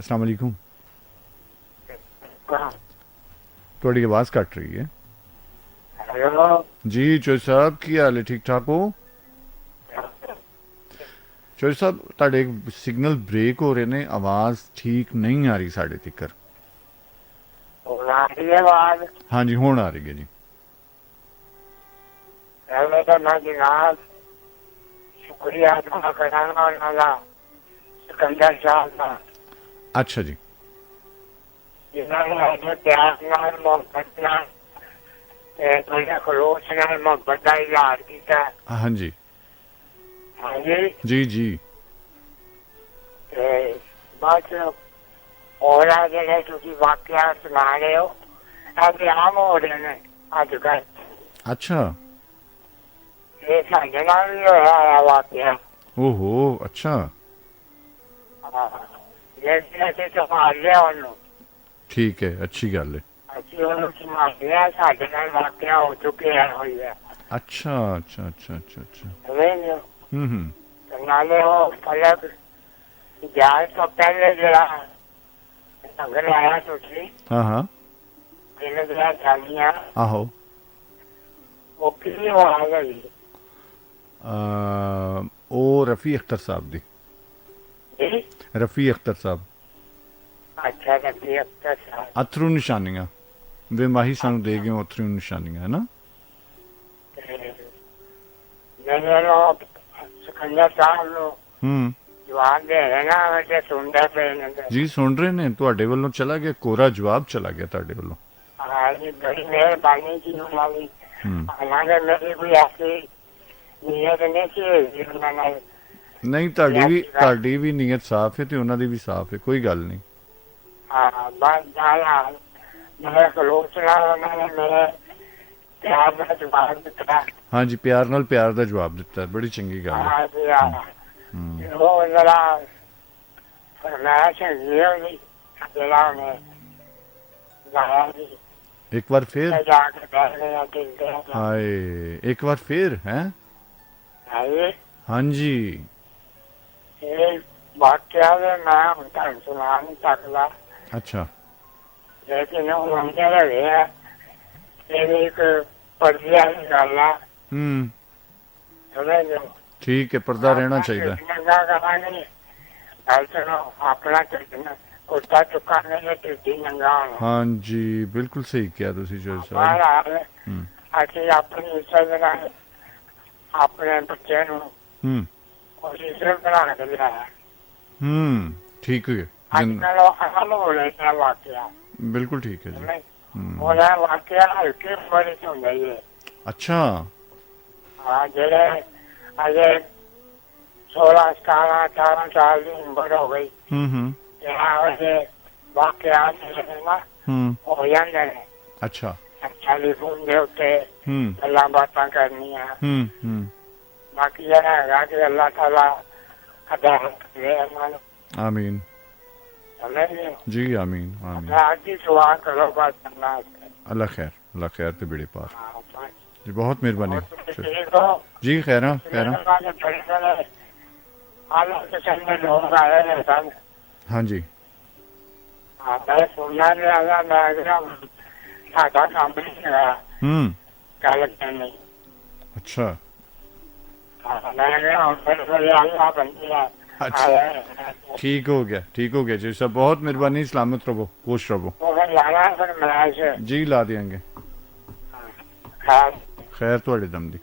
अस्सलाम वालेकुम। थोड़ी आवाज़ कट रही है। हेलो जी चौधरी साहब की हाल है, ठीक ठाक हो? चौधरी साहब ਤੁਹਾਡੇ सिग्नल ब्रेक हो रहे ने, आवाज़ ठीक नहीं आ रही साढ़े तिकर। आवाज हाँ जी हुण आ रही है जी। पहले तो मैं जनाब शुक्रिया अदा करांगा उन्होंने सिकंदर साहब का, अच्छा जी। जिन्होंने हमें प्यार नाल मोहब्बत नाल बड़े खलूस नाल मोहब्बत का इजहार किया। हाँ जी हाँ जी जी जी। बस और जेह्ड़े तुसीं वाकया सुना रहे हो ऐसे आम हो रहे हैं अजकल। अच्छा ये साढ़े नाल भी होया है वाकया। ओहो अच्छा जैसे ਅਸੀਂ ਸੰਭਾਲ ਲਿਆ ਉਹਨੂੰ, ठीक है, अच्छी गल है। ਅਸੀਂ ਉਹਨੂੰ ਸੰਭਾਲ ਲਿਆ, ਸਾਡੇ ਨਾਲ ਵਾਕਿਆ ਹੋ ਚੁੱਕਿਆ ਹੋਈ ਹੈ। अच्छा अच्छा अच्छा अच्छा अच्छा। ਸਮਝਦੇ ਹੋ? हम्म। ਤੇ ਨਾਲੇ ਉਹ ਫਲਕ ਜਾਲ ਤੋਂ ਪਹਿਲੇ ਜਿਹੜਾ ਢੰਗ ਲਾਇਆ ਤੁਸੀਂ हाँ हाँ ਜਿਹਨੇ ਜਿਹੜਾ ਚਾਲੀਆਂ आहो। ਉਹ ਕਿਵੇਂ ਹੋ ਆ ਗਈ? ओ रफ़ी अख्तर साहब दी। ਜੀ रफ़ी अख्तर साहब ਅੱਛਾ ਰੱਬੀ ਅਫਸਰ ਸਾਹਿਬ अथरू निशानियां वे माही सानू दे गए अथरू निशानियां, है ना? ਜਿਹੜੇ ਲੋਕ ਸਿਕੰਦਰ ਸਾਹਿਬ ਨੂੰ हम्म। ਜਵਾਬ ਦੇ ਰਹੇ ਨਾ ਵੈਸੇ ਸੁਣਦੇ ਪਏ ਨੇ। ਜੀ ਸੁਣ ਰਹੇ ਨੇ, ਤੁਹਾਡੇ ਵੱਲੋਂ ਚਲਾ ਗਿਆ ਕੋਰਾ ਜਵਾਬ, ਚਲਾ ਗਿਆ ਤੁਹਾਡੇ ਵੱਲੋਂ। ਹਾਂ ਜੀ ਬੜੀ ਮਿਹਰਬਾਨੀ ਜੀ ਉਹਨਾਂ ਦੀ। ਹਾਲਾਂਕਿ ਮੇਰੀ ਕੋਈ ਐਸੀ ਨੀਅਤ ਨਹੀਂ ਸੀ ਉਹਨਾਂ ਨਾਲ। ਨਹੀਂ ਤੁਹਾਡੀ ਵੀ ਨੀਅਤ ਸਾਫ਼ ਹੈ ਤੇ ਉਹਨਾਂ ਦੀ ਵੀ ਸਾਫ਼ ਹੈ, ਕੋਈ ਗੱਲ ਨਹੀਂ। ਹਾਂ ਬਸ ਜਾਇਆ ਮੇਰੇ ਖਲੂਸ ਨਾਲ ਉਹਨਾਂ ਨੇ ਮੇਰੇ ਪਿਆਰ ਦਾ ਜਵਾਬ ਦਿੱਤਾ। ਹਾਂਜੀ ਪਿਆਰ ਨਾਲ ਪਿਆਰ ਦਾ ਜਵਾਬ ਦਿੱਤਾ, ਬੜੀ ਚੰਗੀ ਗੱਲ ਹੈ। ਹਾਂ ਜੀ ਹਾਂ ਉਹ ਜਰਾ ਫਰਮਾਇਸ਼ ਹੈ ਜੀ ਜਿਹੜਾ ਉਹਨੇ ਗਾਇਆ ਜੀ। एक बार फिर ਜਾ ਕੇ ਬੈਠ ਗਿਆ ਦਿਲ हाय, एक बार फिर हैं? ਦੇ। हाँ जी ਇਹ ਵਾਕਿਆ ਦੇ ਮੈਂ ਹੁਣ ਤੁਹਾਨੂੰ ਸੁਣਾ ਨਹੀਂ ਸਕਦਾ, अच्छा ਲੇਕਿਨ ਉਹ ਮੰਗੇ ਰਹੇ ਆ। ਇਹ ਇੱਕ ਪਰਦੇ ਵਾਲੀ ਗੱਲ ਆ। हम्म। ਸਮਝ ਲਓ ठीक है, पर्दा रहना चाहिए। ਨੰਗਾ ਕਰਾਂਗੇ ਗੱਲ ਸੁਣੋ, ਆਪਣਾ ਚੱਲਣਾ ਕੁੱਤਾ ਚੁੱਕਾ ਨਹੀਂ ਟਿੱਡੀ ਨੰਗਾ ਹੋਣਾ। हाँ जी बिल्कुल सही किया तुसी चौधरी साहब। ਮਹਾਰਾਜ हम्म ਅਸੀਂ ਆਪਣੀ ਇੱਜ਼ਤ ਨਾਲ ਆਪਣੇ ਬੱਚੇ ਨੂੰ हम्म ਕੋਸ਼ਿਸ਼ ਬਣਾ ਕੇ ਲਿਆਇਆ। ठीक है ਅੱਜ ਕੱਲ੍ਹ ਉਹ ਹਲ ਹੋ ਰਿਹਾ ਵਾਕਿਆ। बिल्कुल ठीक है जी। ਉਹਦਾ ਵਾਕਿਆ ਹਲਕੇ ਬੜੇ ਹੁੰਦੇ ਹੀ। अच्छा ਹਾਂ ਜਿਹੜੇ ਅਜੇ 16 17 18 ਸਾਲ ਦੀ ਉਮਰ ਹੋ ਗਈ हम्म ਇਹੋ ਜਿਹੇ ਵਾਕਿਆ ਜਿਹੜੇ ਨਾ ਹੋ ਜਾਂਦੇ ਨੇ। अच्छा ਟੈਲੀਫੋਨ ਦੇ ਉੱਤੇ हम्म ਗੱਲਾਂ ਬਾਤਾਂ ਕਰਨੀਆਂ। हम्म। ਬਾਕੀ ਇਹ ਹੈਗਾ ਕਿ ਅੱਲਾਹ ਤਾਲਾ ਅਦਾਲਤ ਕਰੇ ਇਹਨਾਂ ਨੂੰ। आमीन ਸਮਝਦੇ जी आमीन आमीन। ਅੱਜ ਹੀ ਦੁਆ ਕਰੋ ਬਸ ਅੱਲਾਹ अल्लाह खैर ते बेड़े पार जी, बहुत मेहरबानी। ਠੀਕ ਹੋ? जी खैरा खैरा। हालत में लोग आए हैं सब। हाँ जी मैं सुनना नहीं आया, मैं साधा काम नहीं रहा कल नहीं। अच्छा अच्छा ठीक हो गया जी सब, बहुत मेहरबानी, सलामत रहो, खुश रहो। लाना फिर मैं जी ला देंगे, हाँ खैर थोड़े दम दी।